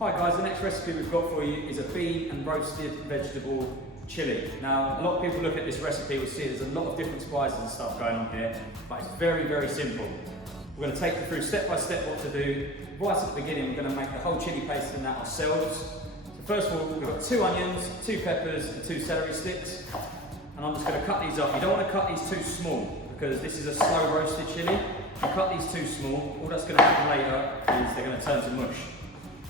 Hi guys, the next recipe we've got for you is a bean and roasted vegetable chili. Now, a lot of people look at this recipe will see there's a lot of different spices and stuff going on here, but it's very, very simple. We're going to take you through step by step what to do. Right at the beginning, we're going to make the whole chili paste in that ourselves. So first of all, we've got 2 onions, 2 peppers and 2 celery sticks. And I'm just going to cut these up. You don't want to cut these too small because this is a slow roasted chili. If you cut these too small, all that's going to happen later is they're going to turn to mush.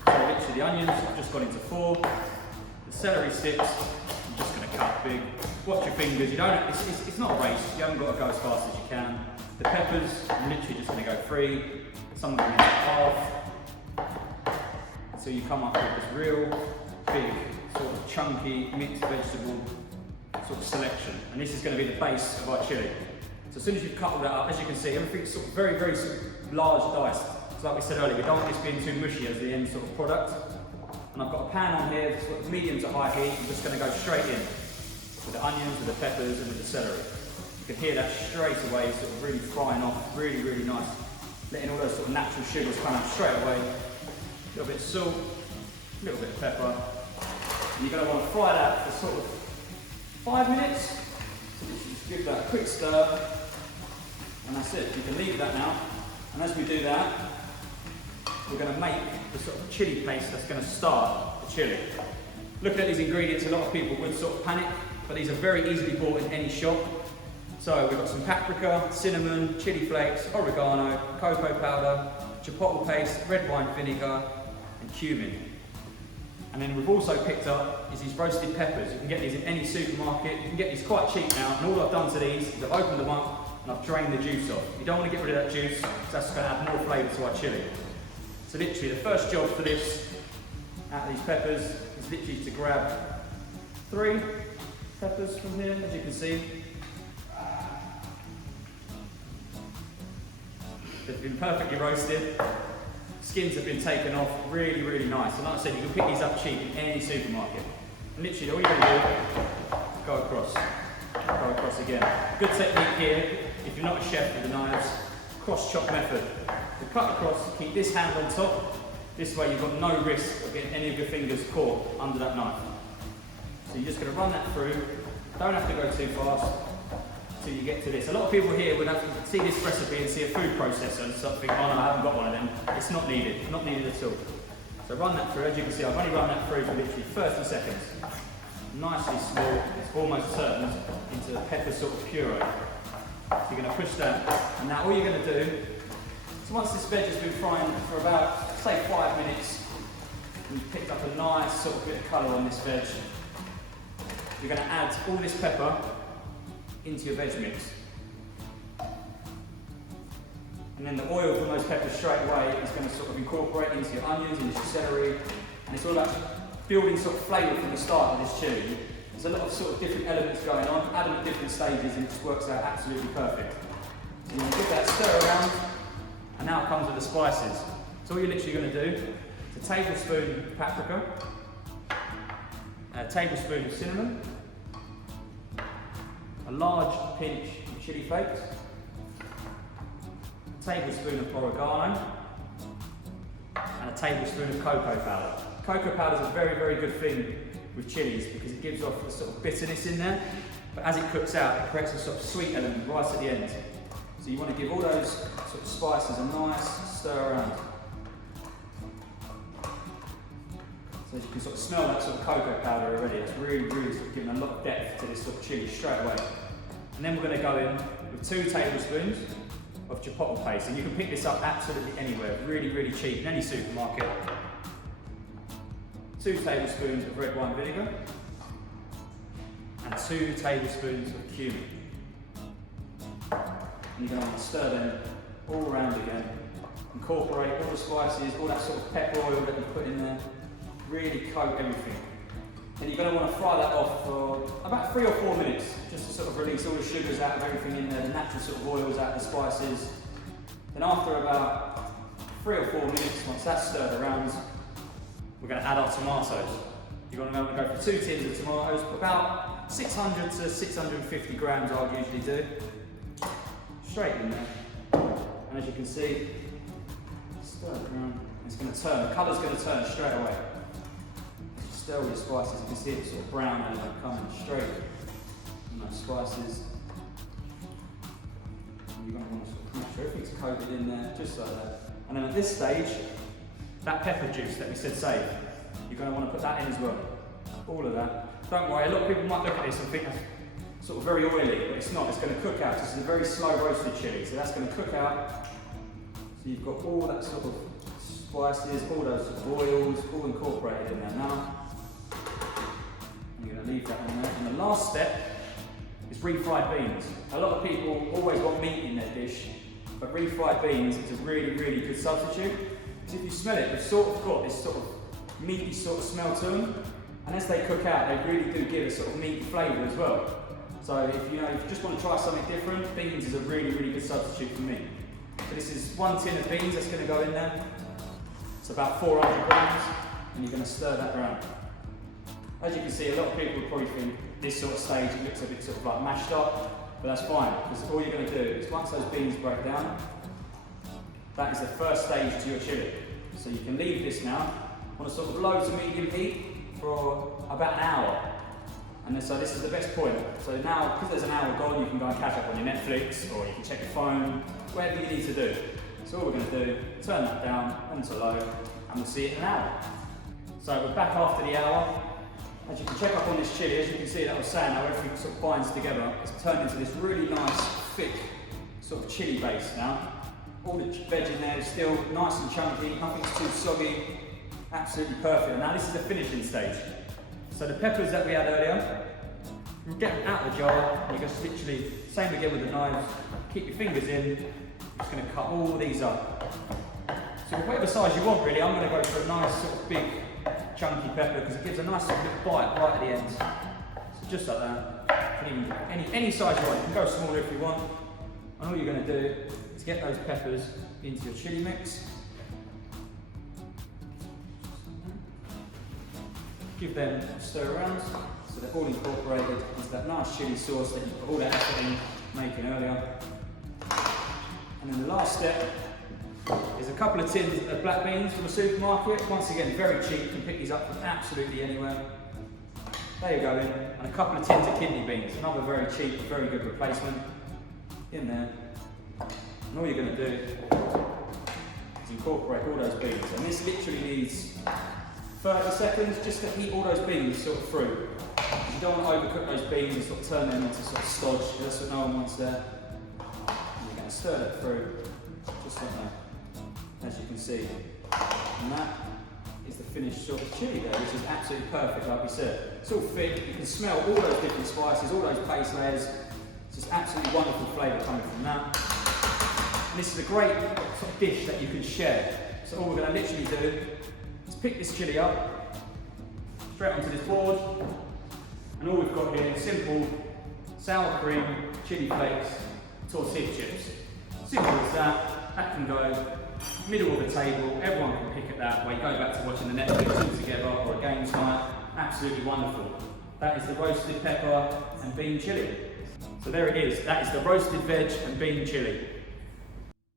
So literally the onions, I've just gone into 4. The celery sticks, I'm just going to cut big. Watch your fingers, you don't, it's not a race, you haven't got to go as fast as you can. The peppers, I'm literally just going to go 3. Some of them into half. So you come up with this real big, sort of chunky, mixed vegetable sort of selection. And this is going to be the base of our chili. So as soon as you've cut all that up, as you can see, everything's sort of very, very sort of large diced. So like we said earlier, we don't want this being too mushy as the end sort of product. And I've got a pan on here, sort of medium to high heat. I'm just going to go straight in with the onions, with the peppers and with the celery. You can hear that straight away, sort of really frying off, really, really nice. Letting all those sort of natural sugars come out straight away. A little bit of salt, a little bit of pepper. And you're going to want to fry that for sort of 5 minutes. So just give that a quick stir. And that's it, you can leave that now. And as we do that, we're going to make the sort of chili paste that's going to start the chili. Looking at these ingredients, a lot of people would sort of panic, but these are very easily bought in any shop. So we've got some paprika, cinnamon, chili flakes, oregano, cocoa powder, chipotle paste, red wine vinegar, and cumin. And then we've also picked up is these roasted peppers. You can get these in any supermarket. You can get these quite cheap now. And all I've done to these is I've opened them up and I've drained the juice off. You don't want to get rid of that juice, because that's going to add more flavour to our chili. So literally the first job for this, out of these peppers, is literally to grab 3 peppers from here, as you can see. They've been perfectly roasted. Skins have been taken off, really, really nice. And like I said, you can pick these up cheap in any supermarket. And literally all you're going to do, go across again. Good technique here, if you're not a chef with the knives, cross-chop method. To cut across, keep this hand on top. This way you've got no risk of getting any of your fingers caught under that knife. So you're just going to run that through. Don't have to go too fast until you get to this. A lot of people here would have to see this recipe and see a food processor and start thinking, oh no, I haven't got one of them. It's not needed at all. So run that through. As you can see, I've only run that through for literally 30 seconds. Nicely small, it's almost turned into a pepper sort of puree. So you're going to push that, and now all you're going to do, so once this veg has been frying for about, say 5 minutes, and you've picked up a nice sort of bit of colour on this veg, you're going to add all this pepper into your veg mix. And then the oil from those peppers straight away is going to sort of incorporate into your onions, into your celery, and it's all about building sort of flavour from the start of this chili. There's a lot of sort of different elements going on, add them at different stages, and it just works out absolutely perfect. So you give that stir around, and now it comes with the spices. So all you're literally going to do is a tablespoon of paprika, a tablespoon of cinnamon, a large pinch of chili flakes, a tablespoon of oregano, and a tablespoon of cocoa powder. Cocoa powder is a very, very good thing with chilies because it gives off the sort of bitterness in there, but as it cooks out, it creates a sort of sweet element right at the end. So you want to give all those sort of spices a nice stir around. So you can sort of smell that sort of cocoa powder already. It's really, really sort of giving a lot of depth to this sort of chili straight away. And then we're going to go in with 2 tablespoons of chipotle paste, and you can pick this up absolutely anywhere. Really, really cheap in any supermarket. 2 tablespoons of red wine vinegar and 2 tablespoons of cumin. And you're going to want to stir them all around again. Incorporate all the spices, all that sort of pepper oil that you put in there. Really coat everything. Then you're going to want to fry that off for about 3 or 4 minutes, just to sort of release all the sugars out of everything in there, the natural sort of oils out of the spices. Then after about 3 or 4 minutes, once that's stirred around, we're going to add our tomatoes. You're going to go for 2 tins of tomatoes, about 600 to 650 grams I'll usually do. Straight in there. And as you can see, stir it around. It's going to turn, the colour's going to turn straight away. Stir all your spices, you can see it's sort of brown and coming straight from those spices. And you're going to want to sort of make sure everything's coated in there, just like that. And then at this stage, that pepper juice that we said save, you're going to want to put that in as well. All of that. Don't worry, a lot of people might look at this and think that's sort of very oily, but it's not. It's going to cook out. This is a very slow roasted chilli, so that's going to cook out. So you've got all that sort of spices, all those sort of oils, all incorporated in there now. And you're going to leave that on there. And the last step is refried beans. A lot of people always want meat in their dish, but refried beans is a really, really good substitute. Because if you smell it, they've sort of got this sort of meaty sort of smell to them. And as they cook out, they really do give a sort of meaty flavour as well. So if you just want to try something different, beans is a really, really good substitute for me. So this is 1 tin of beans that's going to go in there. It's about 400 grams, and you're going to stir that around. As you can see, a lot of people would probably think this sort of stage it looks a bit sort of like mashed up, but that's fine, because all you're going to do is once those beans break down, that is the first stage to your chilli. So you can leave this now on a sort of low to medium heat for about an hour. And then, so this is the best point. So now, because there's an hour gone, you can go and catch up on your Netflix, or you can check your phone, whatever you need to do. So all we're going to do, turn that down onto low, and we'll see it in an hour. So we're back after the hour. As you can check up on this chilli, as you can see that I was saying, how everything sort of binds together. It's turned into this really nice, thick, sort of chilli base now. All the veg in there is still nice and chunky, nothing's too soggy, absolutely perfect. Now this is the finishing stage. So the peppers that we had earlier, you get them out of the jar, and you just literally, same again with the knives, keep your fingers in, you're just going to cut all these up. So whatever size you want really, I'm going to go for a nice sort of big chunky pepper because it gives a nice sort of bite right at the end. So just like that, you can even, any size you want, you can go smaller if you want. And all you're going to do is get those peppers into your chilli mix. Give them a stir around so they're all incorporated into that nice chilli sauce that you put all that effort in making earlier. And then the last step is a couple of tins of black beans from the supermarket. Once again, very cheap, you can pick these up from absolutely anywhere. There you go in. And a couple of tins of kidney beans, another very cheap, very good replacement. In there. And all you're going to do is incorporate all those beans. And this literally needs 30 seconds just to heat all those beans sort of through. You don't want to overcook those beans and sort of turn them into sort of stodge, because that's what no one wants there. And you're going to stir that through, just like that, as you can see. And that is the finished sort of chilli there, which is absolutely perfect, like we said. It's all thick, you can smell all those different spices, all those base layers. It's just absolutely wonderful flavour coming from that. And this is a great sort of dish that you can share. So all we're going to literally do is pick this chilli up, straight onto this board, and all we've got here is simple sour cream, chilli flakes, tortilla chips. Simple as that. That can go middle of the table, everyone can pick at that, while you go back to watching the Netflix all together or a games night. Absolutely wonderful. That is the roasted pepper and bean chilli. So there it is, that is the roasted veg and bean chilli.